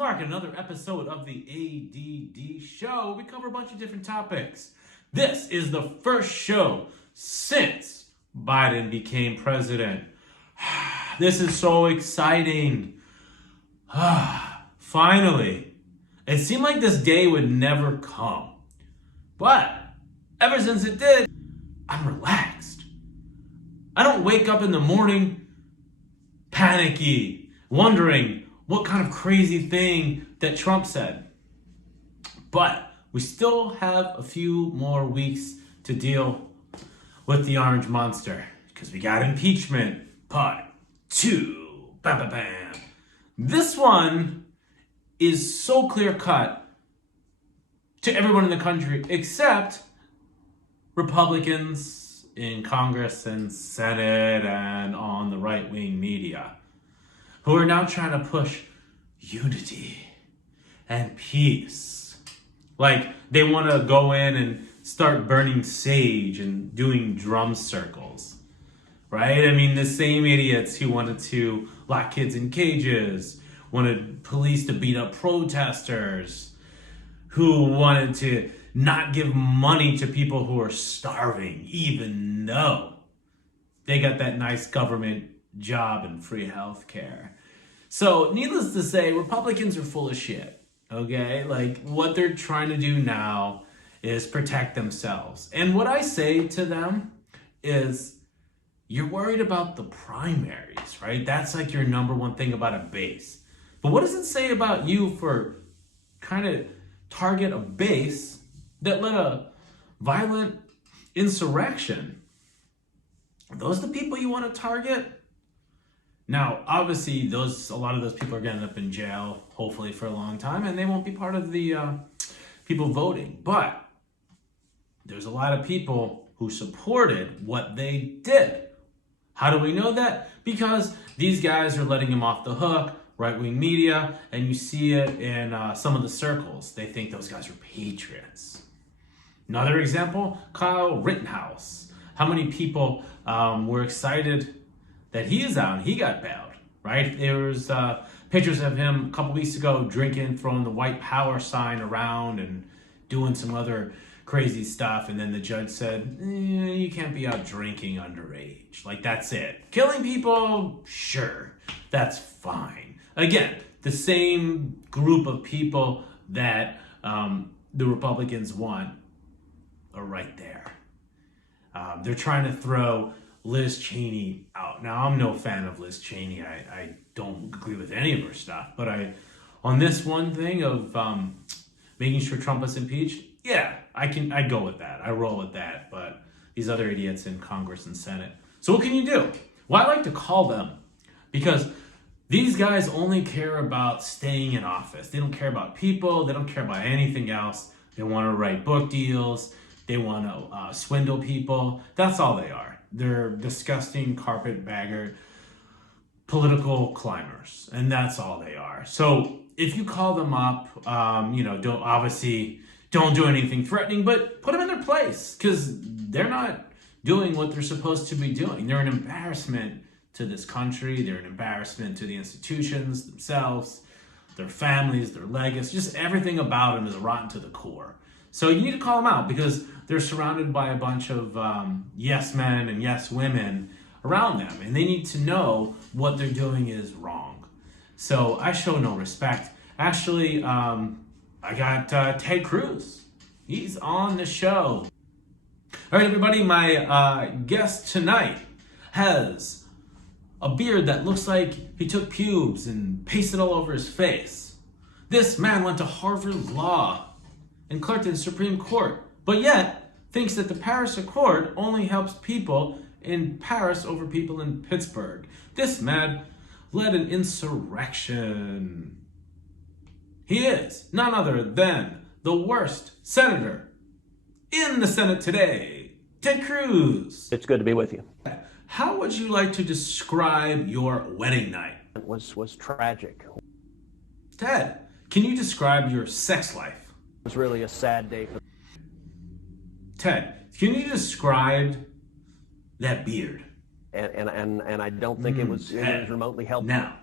Mark, another episode of the ADD Show. We cover a bunch of different topics. This is the first show since Biden became president. This is so exciting. Finally. It seemed like this day would never come. But ever since it did, I'm relaxed. I don't wake up in the morning panicky, wondering what kind of crazy thing that Trump said. But we still have a few more weeks to deal with the orange monster because we got impeachment part 2. Bam, bam, bam. This one is so clear cut to everyone in the country except Republicans in Congress and Senate and on the right-wing media, who are now trying to push unity and peace. Like, they want to go in and start burning sage and doing drum circles, right? I mean, the same idiots who wanted to lock kids in cages, wanted police to beat up protesters, who wanted to not give money to people who are starving, even though they got that nice government job and free health care. So, needless to say, Republicans are full of shit, okay? Like, what they're trying to do now is protect themselves. And what I say to them is, you're worried about the primaries, right? That's like your number one thing about a base. But what does it say about you for kind of target a base that led a violent insurrection? Are those the people you want to target? Now, obviously, a lot of those people are going to end up in jail, hopefully for a long time, and they won't be part of the people voting. But there's a lot of people who supported what they did. How do we know that? Because these guys are letting him off the hook, right-wing media, and you see it in some of the circles. They think those guys are patriots. Another example, Kyle Rittenhouse. How many people were excited that he is out and he got bailed, right? There was pictures of him a couple weeks ago drinking, throwing the white power sign around and doing some other crazy stuff. And then the judge said, you can't be out drinking underage. Like, that's it. Killing people, sure, that's fine. Again, the same group of people that the Republicans want are right there. They're trying to throw Liz Cheney out. Now, I'm no fan of Liz Cheney. I don't agree with any of her stuff. But on this one thing of making sure Trump is impeached, yeah, I go with that. I roll with that. But these other idiots in Congress and Senate. So what can you do? Well, I like to call them because these guys only care about staying in office. They don't care about people. They don't care about anything else. They want to write book deals. They want to swindle people. That's all they are. They're disgusting carpetbagger political climbers, and that's all they are. So if you call them up, don't do anything threatening, but put them in their place because they're not doing what they're supposed to be doing. They're an embarrassment to this country. They're an embarrassment to the institutions themselves, their families, their legacy. Just everything about them is rotten to the core. So you need to call them out because they're surrounded by a bunch of yes men and yes women around them. And they need to know what they're doing is wrong. So I show no respect. Actually, I got Ted Cruz. He's on the show. All right, everybody, my guest tonight has a beard that looks like he took pubes and pasted all over his face. This man went to Harvard Law and clerked in the Supreme Court, but yet thinks that the Paris Accord only helps people in Paris over people in Pittsburgh. This man led an insurrection. He is none other than the worst senator in the Senate today, Ted Cruz. It's good to be with you. How would you like to describe your wedding night? It was tragic. Ted, can you describe your sex life? It was really a sad day for Ted, can you describe that beard? and I don't think it was remotely helpful. Now,